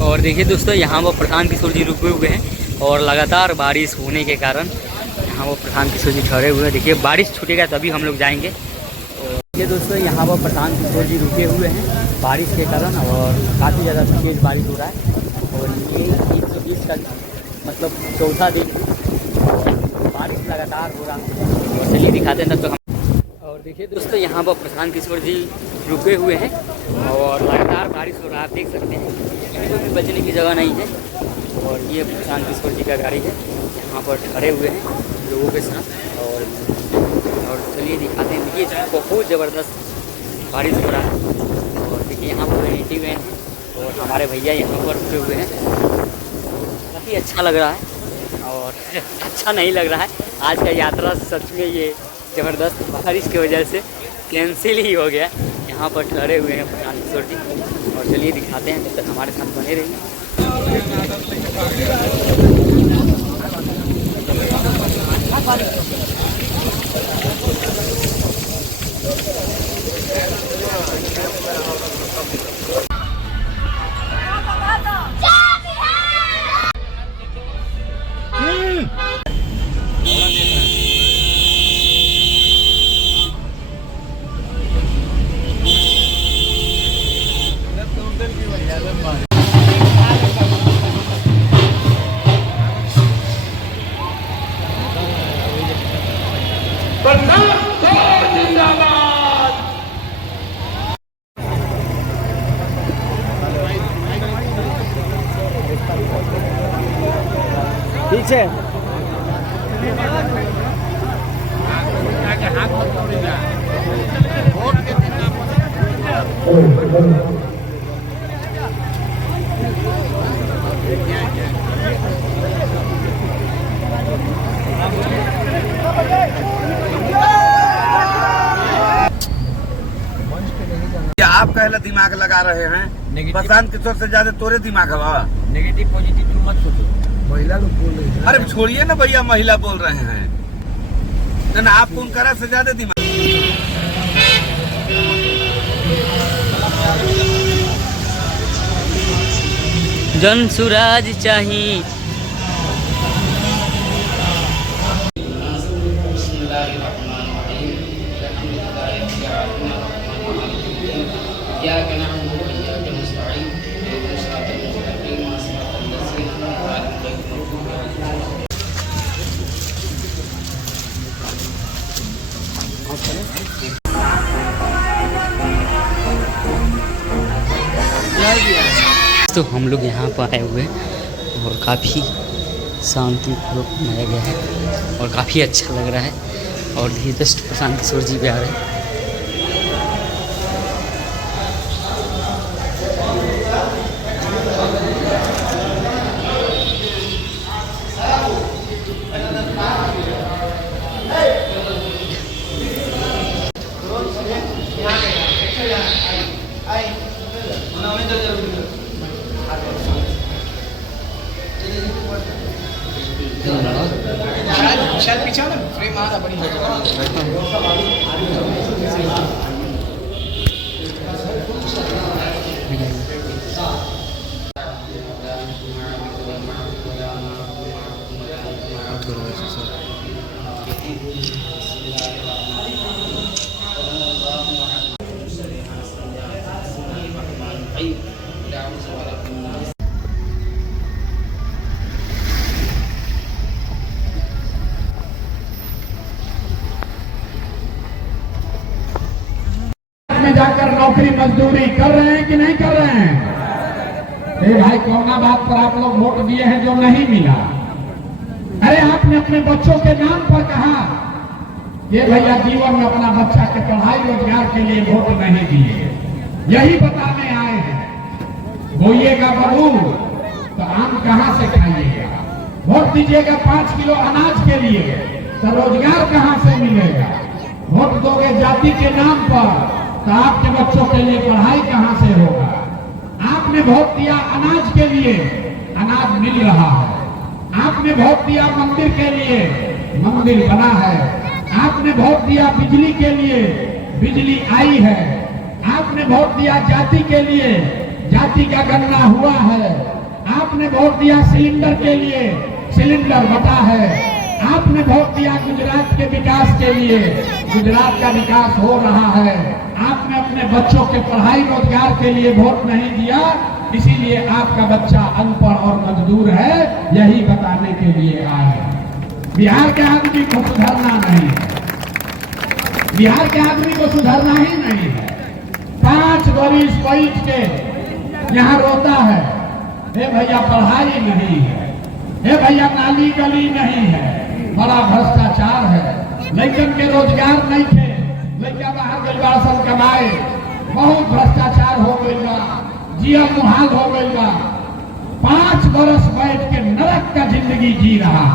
और देखिए दोस्तों, यहाँ वो प्रशांत किशोर जी रुके हुए हैं और लगातार बारिश होने के कारण यहाँ वो प्रशांत किशोर जी ठहरे हुए हैं। देखिए बारिश छूटेगा तभी हम लोग जाएंगे। और देखिए दोस्तों, यहाँ वो प्रशांत किशोर जी रुके हुए हैं बारिश के कारण और काफ़ी ज़्यादा तेज़ बारिश हो रहा है। और ये 120 का मतलब चौथा दिन बारिश लगातार हो रहा है। और चलिए दिखाते हैं तब तक हम। और देखिए दोस्तों, यहाँ पर प्रशांत किशोर जी रुके हुए हैं और लगातार बारिश हो रहा है, आप देख सकते हैं कहीं भी बचने की जगह नहीं है। और ये प्रशांत किशोर जी का गाड़ी है, यहाँ पर खड़े हुए हैं लोगों के साथ। और चलिए दिखाते हैं। देखिए बहुत ज़बरदस्त बारिश हो रहा है। और देखिए यहाँ पर नेटिव वैन है और हमारे भैया यहाँ पर रुके हुए हैं। काफ़ी अच्छा लग रहा है और अच्छा नहीं लग रहा है। आज का यात्रा सच में ये ज़बरदस्त बारिश की वजह से कैंसिल ही हो गया। यहाँ पर ठहरे हुए हैं प्रशांत किशोर जी और चलिए दिखाते हैं, जब तक हमारे साथ बने रहिए। पीछे आप कहला दिमाग लगा रहे हैं। प्रशांत किशोर से ज्यादा तोरे दिमाग है। नेगेटिव पॉजिटिव तुम मत सोचो। महिला लोग बोल रहे हैं। अरे छोड़िए ना भैया, महिला बोल रहे हैं ना, आप उन करा से ज्यादा दिमाग। जन सुराज चाहिए। तो हम लोग यहाँ पर आए हुए हैं और काफ़ी शांतिपूर्वक मनाया गया है और काफ़ी अच्छा लग रहा है। और ये जस्ट प्रशांत किशोर जी भी आ रहे हैं। शायद पीछे ना फ्रेम आ रहा बड़ी जाकर नौकरी मजदूरी कर रहे हैं कि नहीं कर रहे हैं? भाई कौना बात पर आप लोग वोट दिए हैं जो नहीं मिला? अरे आपने अपने बच्चों के नाम पर कहा ये भैया जीवन में अपना बच्चा के पढ़ाई रोजगार के लिए वोट नहीं दिए, यही बताने आए हैं। बोइएगा बबू तो आम कहां से खाइएगा? वोट दीजिएगा 5 किलो अनाज के लिए तो रोजगार कहां से मिलेगा? वोट दोगे जाति के नाम पर तो आपके बच्चों के लिए पढ़ाई कहां से होगा? आपने वोट दिया अनाज के लिए, अनाज मिल रहा है। आपने वोट दिया मंदिर के लिए, मंदिर बना है। आपने वोट दिया बिजली के लिए, बिजली आई है। आपने वोट दिया जाति के लिए, जाति का गणना हुआ है। आपने वोट दिया सिलेंडर के लिए, सिलेंडर बटा है। आपने वोट दिया गुजरात के विकास के लिए, गुजरात का विकास हो रहा है। आपने अपने बच्चों के पढ़ाई रोजगार के लिए वोट नहीं दिया, इसीलिए आपका बच्चा अनपढ़ और मजदूर है, यही बताने के लिए आए। बिहार के आदमी को सुधरना नहीं है, बिहार के आदमी को सुधरना ही नहीं है। 5 बरिस बैठ के यहाँ रोता है, हे भैया पढ़ाई नहीं है, हे भैया नाली गली नहीं है, बड़ा भ्रष्टाचार है, लड़कन के रोजगार नहीं थे, लड़का बाहर गई बासन कमाए, बहुत भ्रष्टाचार हो गई बा, जिया मुहाल हो गई बा। 5 बरस बैठ के नरक का जिंदगी जी रहा।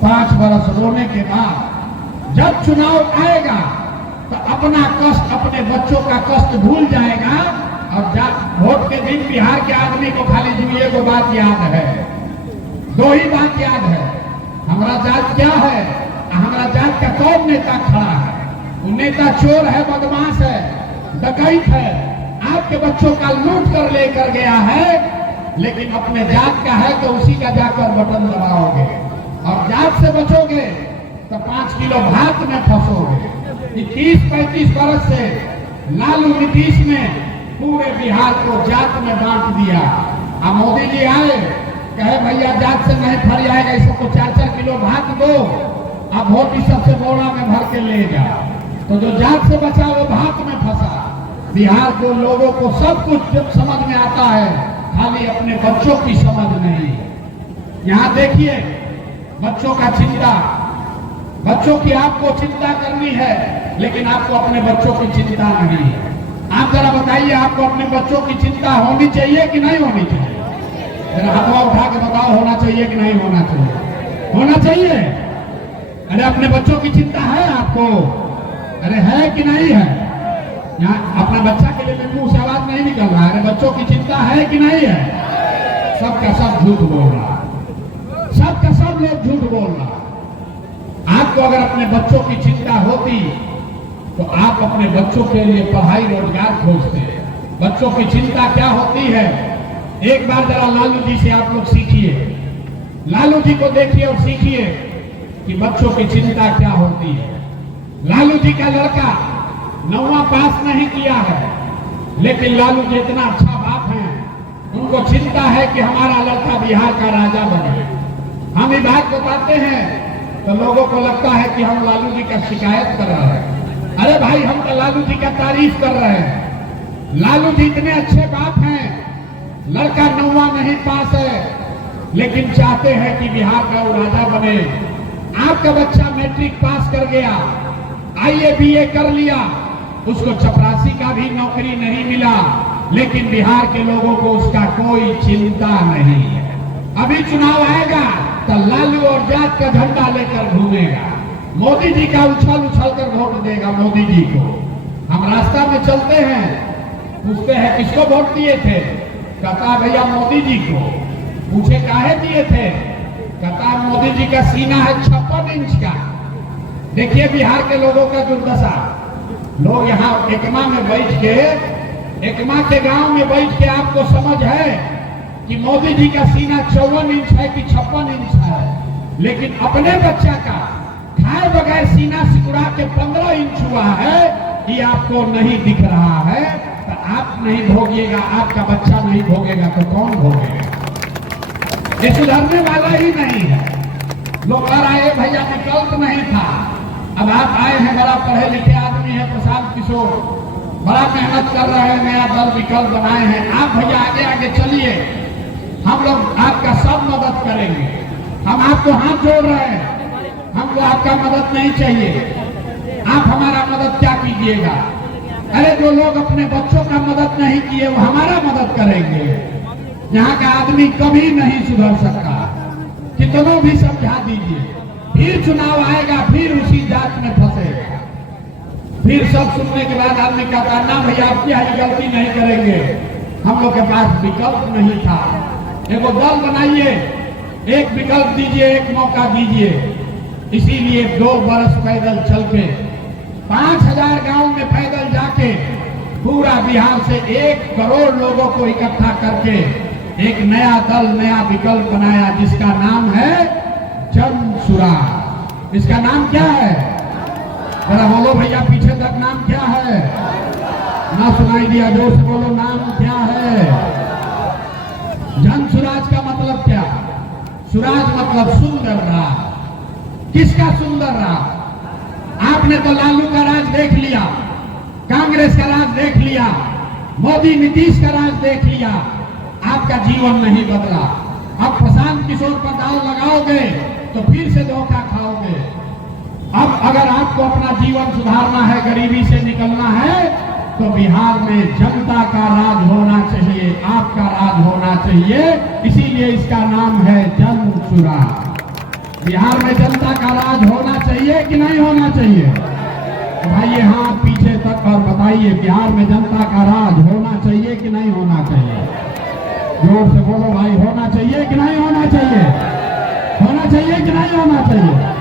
5 बरस रोने के बाद जब चुनाव आएगा तो अपना कष्ट, अपने बच्चों का कष्ट भूल जाएगा। और वोट के दिन बिहार के आदमी को खाली दुनिया को बात याद है, 2 ही बात याद है, हमारा जात क्या है, हमारा जात का कौन नेता खड़ा है। वो नेता चोर है, बदमाश है, डकैत है, आपके बच्चों का लूट कर लेकर गया है, लेकिन अपने जात का है तो उसी का जाकर बटन दबाओगे। और जात से बचोगे तो 5 किलो भात में फंसोगे। 30-35 बरस से लालू नीतीश ने पूरे बिहार को जात में बांट दिया। अब मोदी जी आए, कहे भैया जात से नहीं फर जाएगा, इस सबको 4-4 किलो भात दो, अब वोट इस सबसे बोरा में भर के ले जाओ। तो जो जात से बचा वो भात में फंसा। बिहार को लोगों को सब कुछ समझ में आता है, खाली अपने बच्चों की समझ नहीं। यहाँ देखिए बच्चों का चिंता, बच्चों की आपको चिंता करनी है, लेकिन आपको अपने बच्चों की चिंता नहीं है। आप जरा बताइए, आपको अपने बच्चों की चिंता होनी चाहिए कि नहीं होनी चाहिए? जरा हाथवा उठा के बताओ, होना चाहिए कि नहीं होना चाहिए? होना चाहिए। अरे अपने बच्चों की चिंता है आपको? अरे है कि नहीं है? यहाँ अपना बच्चा के लिए मुंह से आवाज नहीं निकल रहा है। अरे बच्चों की चिंता है कि नहीं है? सबका सब झूठ बोल रहा, सबका सब लोग झूठ बोल रहा। आपको अगर अपने बच्चों की चिंता होती तो आप अपने बच्चों के लिए पढ़ाई रोजगार खोजते। बच्चों की चिंता क्या होती है, एक बार जरा लालू जी से आप लोग सीखिए, लालू जी को देखिए और सीखिए कि बच्चों की चिंता क्या होती है। लालू जी का लड़का 9वां पास नहीं किया है, लेकिन लालू जी इतना अच्छा बाप है, उनको चिंता है कि हमारा लड़का बिहार का राजा बने। हम ये बात बताते हैं तो लोगों को लगता है कि हम लालू जी का शिकायत कर रहे हैं। अरे भाई, हम तो लालू जी का तारीफ कर रहे हैं। लालू जी इतने अच्छे बाप हैं, लड़का 9वां नहीं पास है, लेकिन चाहते हैं कि बिहार का वो राजा बने। आपका बच्चा मैट्रिक पास कर गया, IAA BA कर लिया, उसको चपरासी का भी नौकरी नहीं मिला, लेकिन बिहार के लोगों को उसका कोई चिंता नहीं है। अभी चुनाव आएगा तो लालू और जात का झंडा लेकर घूमेगा, मोदी जी का उछल उछल कर वोट देगा मोदी जी को। हम रास्ता में चलते हैं, पूछते हैं किसको वोट दिए थे, कहता भैया मोदी जी को। पूछे काहे दिए थे, कहता मोदी जी का सीना है 56 इंच का। देखिए बिहार के लोगों का दुर्दशा, लोग यहाँ एकमा में बैठ के, एकमा के गांव में बैठ के आपको समझ है कि मोदी जी का सीना 54 इंच है कि 56 इंच है, लेकिन अपने बच्चा का खाए बगैर सीना सिकुड़ा के 15 इंच हुआ है, ये आपको नहीं दिख रहा है। तो आप नहीं भोगिएगा, आपका बच्चा नहीं भोगेगा तो कौन भोगेगा? ये सुधरने वाला ही नहीं है। लोग कह रहे हैं भैया विकल्प नहीं था, अब आप आए हैं, बड़ा पढ़े लिखे आदमी है प्रशांत किशोर, बड़ा मेहनत कर रहे हैं, नया दल विकल्प बनाए हैं। आप भैया आगे आगे चलिए, हम लोग आपका सब मदद करेंगे। हम आपको हाथ जोड़ रहे हैं, हमको आपका मदद नहीं चाहिए। आप हमारा मदद क्या कीजिएगा? अरे जो लोग अपने बच्चों का मदद नहीं किए वो हमारा मदद करेंगे। यहाँ का आदमी कभी नहीं सुधर सकता, कितनों भी समझा दीजिए, फिर चुनाव आएगा, फिर उसी जात में फंसेगा। फिर सब सुनने के बाद आदमी कहता ना भैया आपकी आई गलती नहीं करेंगे, हम लोग के पास विकल्प नहीं था। एगो दल बनाइए, एक विकल्प दीजिए, एक मौका दीजिए। इसीलिए 2 बरस पैदल चल के 5000 गांव में पैदल जाके पूरा बिहार से 1 करोड़ लोगों को इकट्ठा करके एक नया दल, नया विकल्प बनाया, जिसका नाम है जन सुराज। इसका नाम क्या है? जरा बोलो भैया, पीछे तक नाम क्या है? ना सुनाई दिया, जोर से बोलो, नाम क्या है? जन सुराज का मतलब क्या? सुराज मतलब सुंदर राज। किसका सुंदर राज? आपने तो लालू का राज देख लिया, कांग्रेस का राज देख लिया, मोदी नीतीश का राज देख लिया, आपका जीवन नहीं बदला। अब प्रशांत किशोर पर दाव लगाओगे तो फिर से धोखा खाओगे। अब अगर आपको अपना जीवन सुधारना है, गरीबी से निकलना है, तो बिहार में जनता का राज होना चाहिए, आपका राज होना चाहिए। इसीलिए इसका नाम है जन सुराज। बिहार में जनता का राज होना चाहिए कि नहीं होना चाहिए? भाई हाथ पीछे तक और बताइए, बिहार में जनता का राज होना चाहिए कि नहीं होना चाहिए? जोर से बोलो भाई, होना चाहिए कि नहीं होना चाहिए? होना चाहिए कि नहीं होना चाहिए?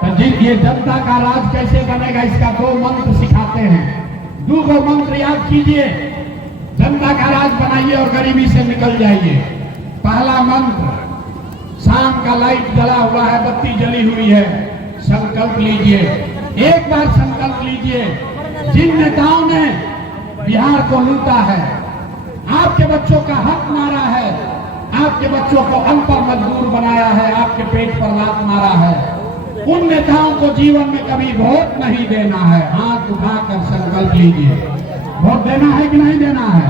तो जी, ये जनता का राज कैसे बनेगा, इसका 2 मंत्र सिखाते हैं। 2 मंत्र याद कीजिए, जनता का राज बनाइए और गरीबी से निकल जाइए। पहला मंत्र, शाम का लाइट जला हुआ है, बत्ती जली हुई है, संकल्प लीजिए, एक बार संकल्प लीजिए, जिन नेताओं ने बिहार को लूटा है, आपके बच्चों का हक मारा है, आपके बच्चों को अनपढ़ मजदूर बनाया है, आपके पेट पर लात मारा है, उन नेताओं को जीवन में कभी वोट नहीं देना है। हाथ उठाकर संकल्प लीजिए, वोट देना है कि नहीं देना है?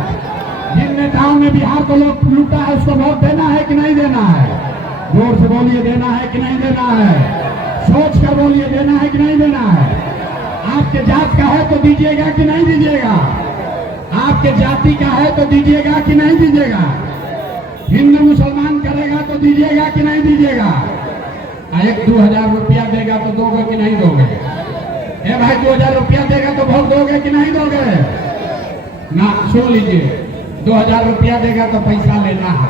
जिन नेताओं ने बिहार को लूटा है, उसको वोट देना है कि नहीं देना है? जोर से बोलिए, देना है कि नहीं देना है? सोच कर बोलिए, देना है कि नहीं देना है? आपके जात का है तो दीजिएगा कि नहीं दीजिएगा? आपके जाति का है तो दीजिएगा कि नहीं दीजिएगा? हिंदू मुसलमान करेगा तो दीजिएगा कि नहीं दीजिएगा? 1-2 रुपया देगा तो दोगे कि नहीं दोगे? ए भाई, 2000 रुपया देगा तो वोट दोगे कि नहीं दोगे? ना, सुन लीजिए, 2000 रुपया देगा तो पैसा लेना है,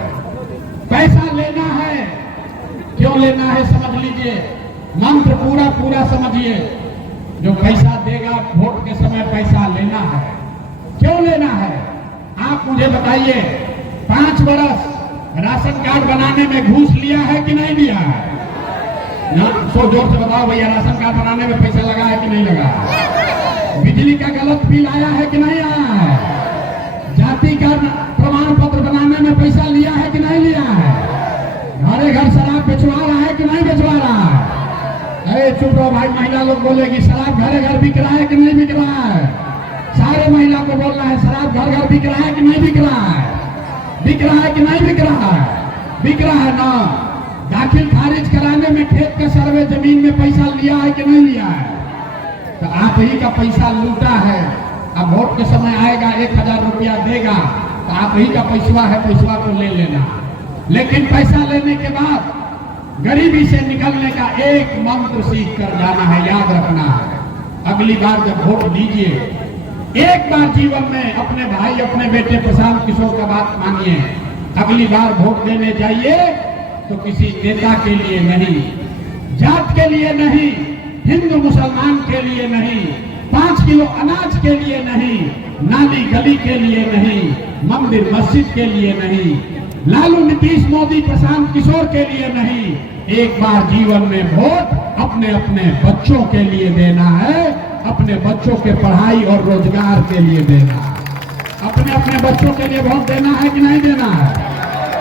पैसा लेना है। क्यों लेना है समझ लीजिए, मंत्र पूरा पूरा समझिए। जो पैसा देगा वोट के समय, पैसा लेना है। क्यों लेना है आप मुझे बताइए। 5 बरस राशन कार्ड बनाने में घूस लिया है कि नहीं लिया है? ना, सो जोर से बताओ भैया, राशन कार्ड बनाने में पैसा लगा है कि नहीं लगा? बिजली का गलत बिल आया है कि नहीं आया है? जाति का प्रमाण पत्र बनाने में पैसा लिया है कि नहीं लिया है? घरे घर शराब बेचवा रहा है कि नहीं बेचवा रहा है? अरे चुप रहो भाई, महिला लोग बोलेगी शराब घरे घर बिक रहा है कि नहीं बिक रहा है? सारे महिला को बोलना है, शराब घर घर बिक रहा है कि नहीं बिक रहा है? बिक रहा है कि नहीं बिक रहा है? बिक रहा है ना। दाखिल खारिज कराने में खेत का सर्वे जमीन में पैसा लिया है कि नहीं लिया है? तो आप ही का पैसा लूटा है। अब वोट के समय आएगा, 1000 रुपया देगा तो आप ही का पैसा है, पैसा को ले लेना। लेकिन पैसा लेने के बाद गरीबी से निकलने का एक मंत्र सीख कर जाना है, याद रखना है। अगली बार जब वोट दीजिए, एक बार जीवन में अपने भाई, अपने बेटे प्रशांत किशोर का बात मानिए। अगली बार वोट देने जाइए तो किसी नेता के लिए नहीं, जात के लिए नहीं, हिंदू मुसलमान के लिए नहीं, 5 किलो अनाज के लिए नहीं, नाली गली के लिए नहीं, मंदिर मस्जिद के लिए नहीं, लालू नीतीश मोदी प्रशांत किशोर के लिए नहीं। एक बार जीवन में वोट अपने अपने बच्चों के लिए देना है, अपने बच्चों के पढ़ाई और रोजगार के लिए देना है। अपने अपने बच्चों के लिए वोट देना है कि नहीं देना है?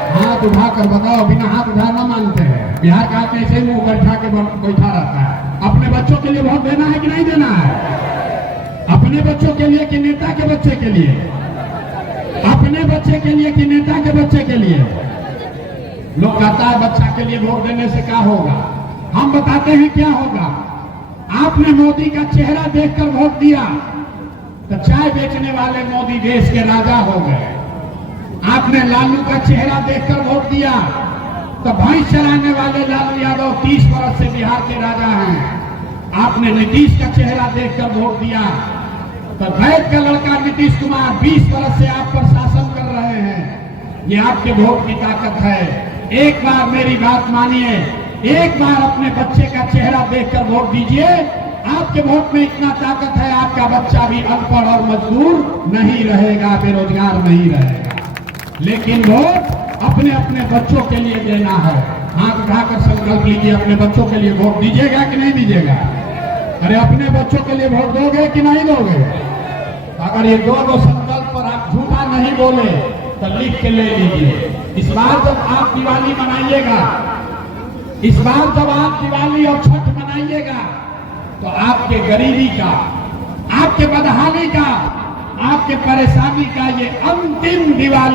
हाथ उठाकर बताओ, बिना हाथ उठाना मानते हैं। बिहार का कैसे मुंह बैठा के बैठा रहता है। अपने बच्चों के लिए वोट देना है कि नहीं देना है? अपने बच्चों के लिए कि नेता के बच्चे के लिए? अपने बच्चे के लिए कि नेता के बच्चे के लिए? लोग कहता है बच्चा के लिए वोट देने से क्या होगा। हम बताते हैं क्या होगा। आपने मोदी का चेहरा देखकर वोट दिया तो चाय बेचने वाले मोदी देश के राजा हो गए। आपने लालू का चेहरा देखकर वोट दिया तो भैंस चराने वाले लालू यादव 30 वर्ष से बिहार के राजा हैं। आपने नीतीश का चेहरा देखकर वोट दिया तो वैद का लड़का नीतीश कुमार 20 वर्ष से आप पर शासन कर रहे हैं। ये आपके वोट की ताकत है। एक बार मेरी बात मानिए, एक बार अपने बच्चे का चेहरा देखकर वोट दीजिए, आपके वोट में इतना ताकत है, आपका बच्चा भी अनपढ़ और मजदूर नहीं रहेगा, बेरोजगार नहीं रहेगा। लेकिन वोट अपने अपने बच्चों के लिए देना है। हाथ उठाकर संकल्प लीजिए, अपने बच्चों के लिए वोट दीजिएगा कि नहीं दीजिएगा? अरे अपने बच्चों के लिए वोट दोगे कि नहीं दोगे? अगर ये दोनों संकल्प पर आप झूठा नहीं बोले तो लिख के ले लीजिए। इस बार जब आप दिवाली मनाइएगा, इस बार जब आप दिवाली और छठ मनाइएगा, तो आपके गरीबी का, आपके बदहाली का, आपके परेशानी का ये अंतिम दिवाली